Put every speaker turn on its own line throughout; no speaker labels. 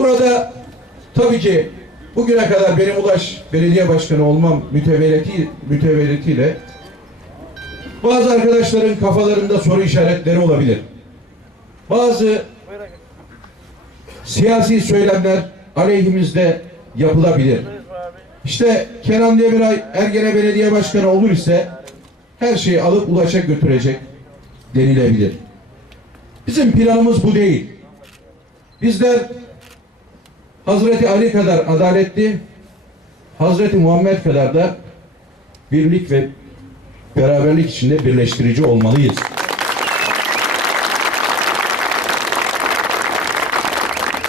Burada tabii ki bugüne kadar benim Ulaş Belediye Başkanı olmam mütevelliti, mütevellitiyle bazı arkadaşların kafalarında soru işaretleri olabilir. Bazı siyasi söylemler aleyhimizde yapılabilir. İşte Kenan Demiray Ergene Belediye Başkanı olur ise her şeyi alıp Ulaş'a götürecek denilebilir. Bizim planımız bu değil. Bizler Hazreti Ali kadar adaletli, Hazreti Muhammed kadar da birlik ve beraberlik içinde birleştirici olmalıyız.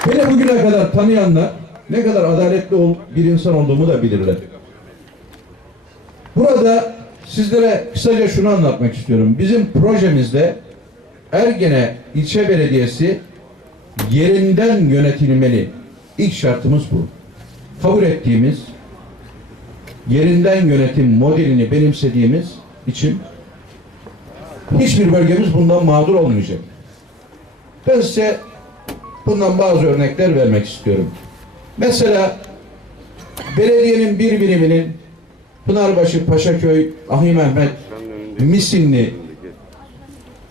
Beni bugüne kadar tanıyanlar ne kadar adaletli bir insan olduğumu da bilirler. Burada sizlere kısaca şunu anlatmak istiyorum. Bizim projemizde Ergene İlçe Belediyesi yerinden yönetilmeli. İlk şartımız bu. Kabul ettiğimiz yerinden yönetim modelini benimsediğimiz için hiçbir bölgemiz bundan mağdur olmayacak. Ben size bundan bazı örnekler vermek istiyorum. Mesela belediyenin bir biriminin Pınarbaşı, Paşaköy, Ahi Mehmet, Misinli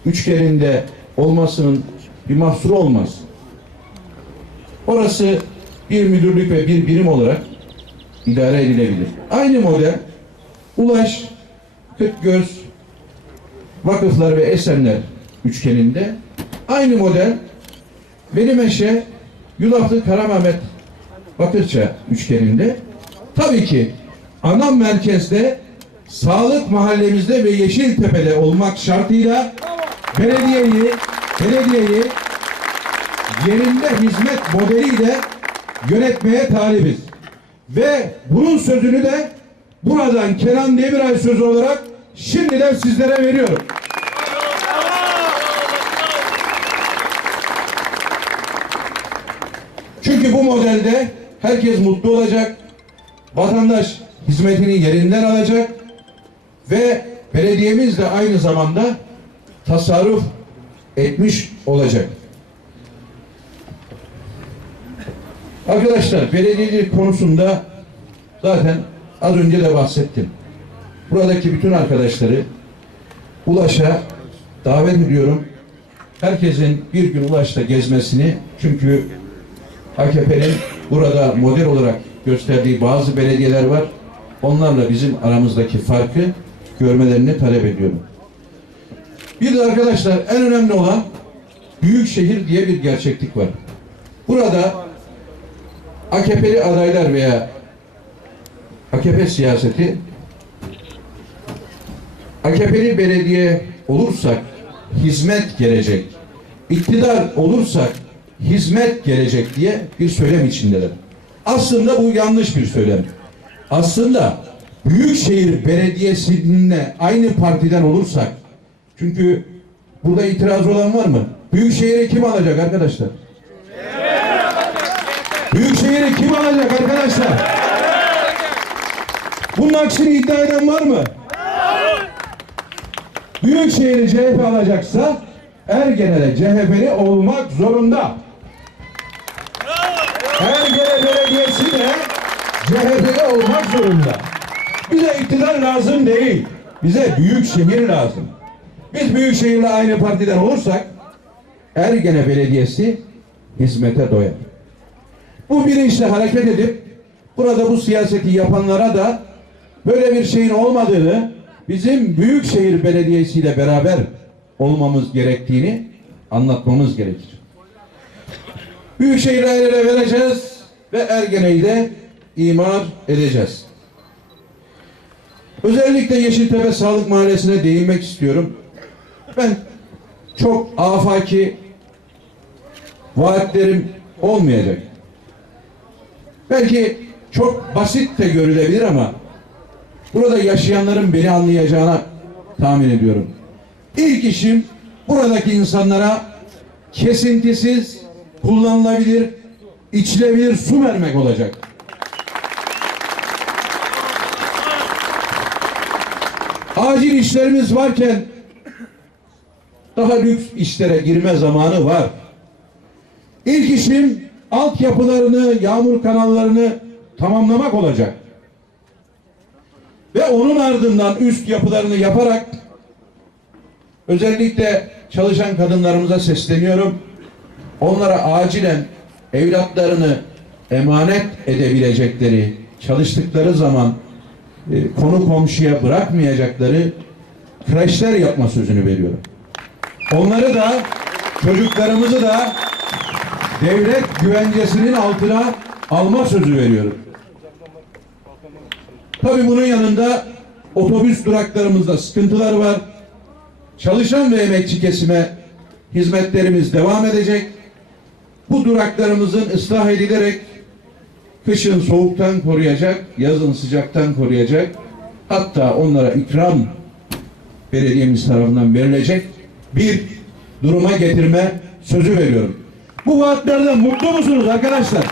üçgeninde olmasının bir mahsuru olmaz. Orası bir müdürlük ve bir birim olarak idare edilebilir. Aynı model Ulaş, Kırkgöz, Vakıflar ve Esenler üçgeninde aynı model Velimeşe, Yulaflı, Karamahmet, Bakırça üçgeninde tabii ki ana merkezde sağlık mahallemizde ve Yeşiltepe'de olmak şartıyla belediyeyi belediyeyi yerinde hizmet modeliyle yönetmeye talibiz. Ve bunun sözünü de buradan Kenan Demiray sözü olarak şimdiden sizlere veriyorum. Çünkü bu modelde herkes mutlu olacak, vatandaş hizmetini yerinden alacak ve belediyemiz de aynı zamanda tasarruf etmiş olacak. Arkadaşlar belediyecilik konusunda zaten az önce de bahsettim. Buradaki bütün arkadaşları Ulaş'a davet ediyorum. Herkesin bir gün Ulaş'ta gezmesini çünkü AKP'nin burada model olarak gösterdiği bazı belediyeler var. Onlarla bizim aramızdaki farkı görmelerini talep ediyorum. Bir de arkadaşlar en önemli olan büyük şehir diye bir gerçeklik var. Burada AKP'li adaylar veya AKP siyaseti AKP'li belediye olursak hizmet gelecek. İktidar olursak hizmet gelecek diye bir söylem içindeler. Aslında bu yanlış bir söylem. Aslında Büyükşehir Belediyesi'ninle aynı partiden olursak çünkü burada itiraz olan var mı? Büyükşehir'i kim alacak arkadaşlar? Büyükşehir'i kim alacak arkadaşlar? Bunun aksini iddia eden var mı? Büyükşehir'i CHP alacaksa Ergene'de CHP'li olmak zorunda. Ergene Belediyesi de CHP'li olmak zorunda. Bize iktidar lazım değil. Bize büyük şehir lazım. Biz büyük şehirle aynı partiden olursak Ergene Belediyesi hizmete doyar. Bu bilinçle hareket edip burada bu siyaseti yapanlara da böyle bir şeyin olmadığını bizim Büyükşehir Belediyesi ile beraber olmamız gerektiğini anlatmamız gerekir. Büyükşehir'e el ele vereceğiz ve Ergene'yi de imar edeceğiz. Özellikle Yeşiltepe Sağlık Mahallesi'ne değinmek istiyorum. Ben çok afaki vaatlerim olmayacak. Belki çok basit de görülebilir ama burada yaşayanların beni anlayacağına tahmin ediyorum. İlk işim buradaki insanlara kesintisiz, kullanılabilir, içilebilir su vermek olacak. Acil işlerimiz varken daha lüks işlere girme zamanı var. İlk işim altyapılarını, yağmur kanallarını tamamlamak olacak. Ve onun ardından üst yapılarını yaparak özellikle çalışan kadınlarımıza sesleniyorum. Onlara acilen evlatlarını emanet edebilecekleri, çalıştıkları zaman e, konu komşuya bırakmayacakları kreşler yapma sözünü veriyorum. Onları da çocuklarımızı da devlet güvencesinin altına alma sözü veriyorum. Tabii bunun yanında otobüs duraklarımızda sıkıntılar var. Çalışan ve emekçi kesime hizmetlerimiz devam edecek. Bu duraklarımızın ıslah edilerek kışın soğuktan koruyacak, yazın sıcaktan koruyacak. Hatta onlara ikram belediyemiz tarafından verilecek bir duruma getirme sözü veriyorum. Bu vaatlerden mutlu musunuz arkadaşlar?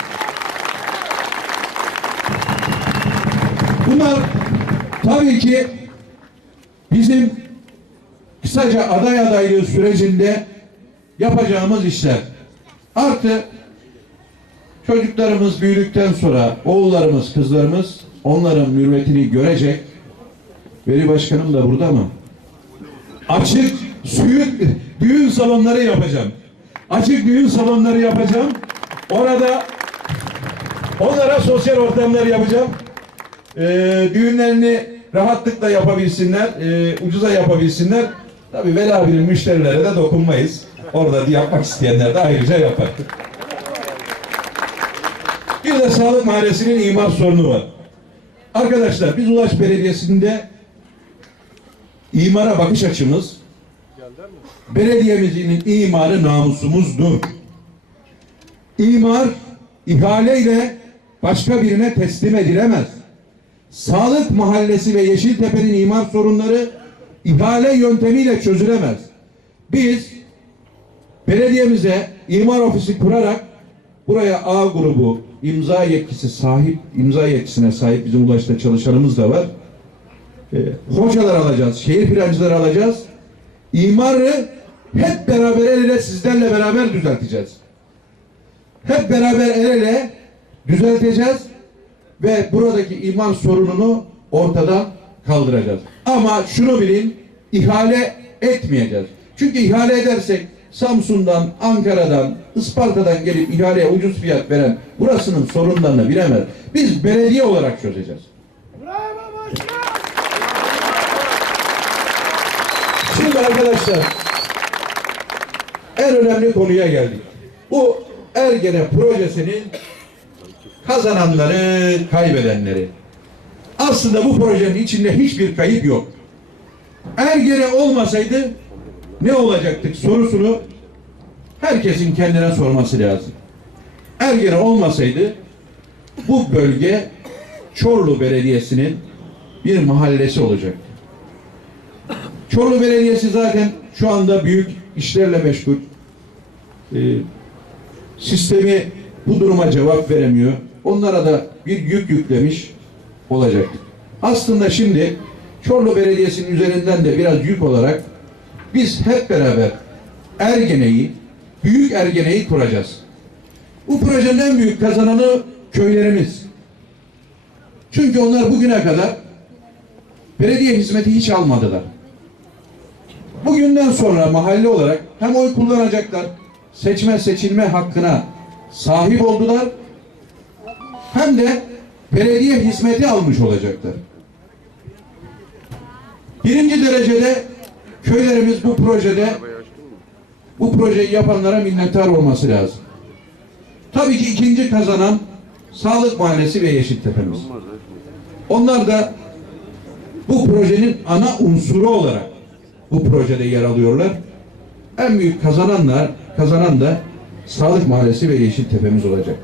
Bunlar tabii ki bizim kısaca aday adaylığı sürecinde yapacağımız işler. Artı çocuklarımız büyüdükten sonra oğullarımız, kızlarımız onların mürvetini görecek. Veli Başkanım da burada mı? Açık düğün, düğün salonları yapacağım. Açık düğün salonları yapacağım. Orada onlara sosyal ortamlar yapacağım. Ee, düğünlerini rahatlıkla yapabilsinler, e, ucuza yapabilsinler. Tabii velabilin müşterilere de dokunmayız. Orada yapmak isteyenler de ayrıca yapar. Bir de Sağlık Mahallesi'nin imar sorunu var. Arkadaşlar biz Ulaş Belediyesi'nde imara bakış açımız belediyemizin imarı namusumuzdur. İmar ihaleyle başka birine teslim edilemez. Sağlık Mahallesi ve Yeşiltepe'nin imar sorunları ihale yöntemiyle çözülemez. Biz belediyemize imar ofisi kurarak buraya A grubu imza yetkisi sahip, imza yetkisine sahip bizim ulaşta çalışanımız da var. Ee, hocalar alacağız, şehir plancıları alacağız. İmarı hep beraber el ele sizlerle beraber düzelteceğiz. Hep beraber el ele düzelteceğiz ve buradaki imar sorununu ortadan kaldıracağız. Ama şunu bilin, ihale etmeyeceğiz. Çünkü ihale edersek Samsun'dan, Ankara'dan, Isparta'dan gelip ihaleye ucuz fiyat veren burasının sorunlarını bilemez. Biz belediye olarak çözeceğiz. Şimdi arkadaşlar en önemli konuya geldik. Bu Ergene projesinin kazananları, kaybedenleri. Aslında bu projenin içinde hiçbir kayıp yok. Ergene olmasaydı ne olacaktık sorusunu herkesin kendine sorması lazım. Ergene olmasaydı bu bölge Çorlu Belediyesi'nin bir mahallesi olacaktı. Çorlu Belediyesi zaten şu anda büyük işlerle meşgul. Ee, sistemi bu duruma cevap veremiyor. Onlara da bir yük yüklemiş olacak. Aslında şimdi Çorlu Belediyesi'nin üzerinden de biraz yük olarak biz hep beraber Ergene'yi, Büyük Ergene'yi kuracağız. Bu projenin en büyük kazananı köylerimiz. Çünkü onlar bugüne kadar belediye hizmeti hiç almadılar. Bugünden sonra mahalle olarak hem oy kullanacaklar, seçme seçilme hakkına sahip oldular, hem de belediye hizmeti almış olacaklar. Birinci derecede köylerimiz bu projede bu projeyi yapanlara minnettar olması lazım. Tabii ki ikinci kazanan Sağlık Mahallesi ve Yeşiltepe'miz. Onlar da bu projenin ana unsuru olarak bu projede yer alıyorlar. En büyük kazananlar, kazanan da Sağlık Mahallesi ve Yeşiltepe'miz olacak.